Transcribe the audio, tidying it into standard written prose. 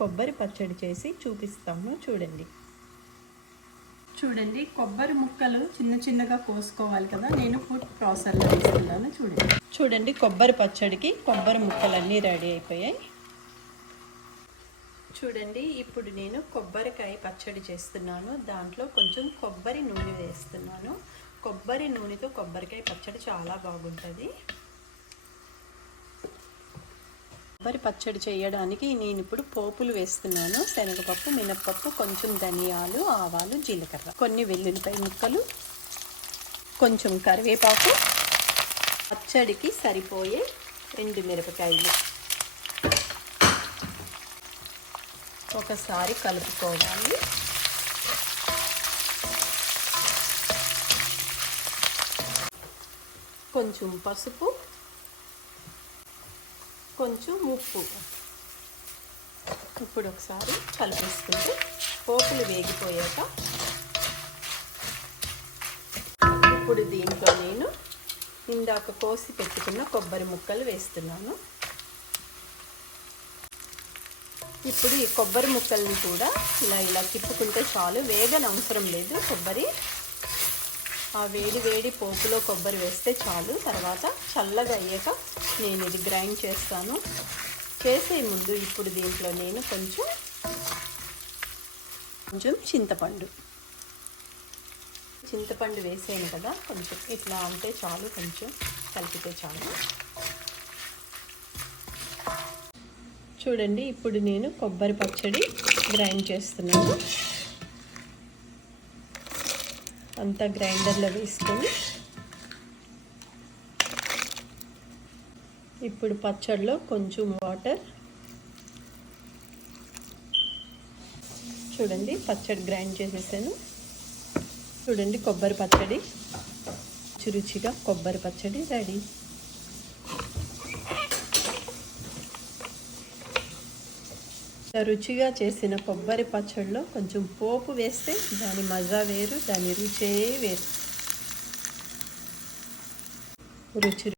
కొబ్బరి పచ్చడి చేసి చూపిస్తాము చూడండి. చూడండి, కొబ్బరి ముక్కలు చిన్న చిన్నగా కోసుకోవాలి కదా. నేను ఫుడ్ ప్రాసెసర్లో వేస్తున్నాను. చూడండి కొబ్బరి పచ్చడికి కొబ్బరి ముక్కలన్నీ రెడీ అయిపోయాయి. చూడండి, ఇప్పుడు నేను కొబ్బరికాయ పచ్చడి చేస్తున్నాను. దాంట్లో కొంచెం కొబ్బరి నూనె వేస్తున్నాను. కొబ్బరి నూనెతో కొబ్బరికాయ పచ్చడి చాలా బాగుంటుంది. కొబ్బరి పచ్చడి చేయడానికి నేను ఇప్పుడు పోపులు వేస్తున్నాను. శనగపప్పు, మినప్పప్పు, కొంచెం ధనియాలు, ఆవాలు, జీలకర్ర, కొన్ని వెల్లుల్లిపాయ ముక్కలు, కొంచెం కరివేపాకు, పచ్చడికి సరిపోయే ఎండు మిరపకాయలు. ఒకసారి కలుపుకోవాలి. కొంచెం పసుపు, కొంచెం ఉప్పు. ఇప్పుడు ఒకసారి కలిపేసుకుంటే పోపులు వేగిపోయాక ఇప్పుడు దీంట్లో నేను ఇందాక కోసి పెట్టుకున్న కొబ్బరి ముక్కలు వేస్తున్నాను. ఇప్పుడు ఈ కొబ్బరి ముక్కల్ని కూడా ఇలా తిప్పుకుంటే చాలు, వేగనవసరం లేదు. కొబ్బరి ఆ వేడి పోపులో కొబ్బరి వేస్తే చాలు. తర్వాత చల్లగా అయ్యాక నేను ఇది గ్రైండ్ చేస్తాను. చేసే ముందు ఇప్పుడు దీంట్లో నేను కొంచెం చింతపండు వేసాను కదా, కొంచెం ఇట్లా అంటే చాలు, కొంచెం కలిపితే చాలు. చూడండి, ఇప్పుడు నేను కొబ్బరి పచ్చడి గ్రైండ్ చేస్తున్నాను. అంతా గ్రైండర్లో వేసుకొని ఇప్పుడు పచ్చడిలో కొంచెం వాటర్. చూడండి, పచ్చడి గ్రైండ్ చేసేసాను. చూడండి, కొబ్బరి పచ్చడి రుచిగా కొబ్బరి పచ్చడి రెడీ. రుచిగా చేసిన కొబ్బరి పచ్చడిలో కొంచెం పోపు వేస్తే దాని మజా వేరు, దాని రుచే వేరు. రుచి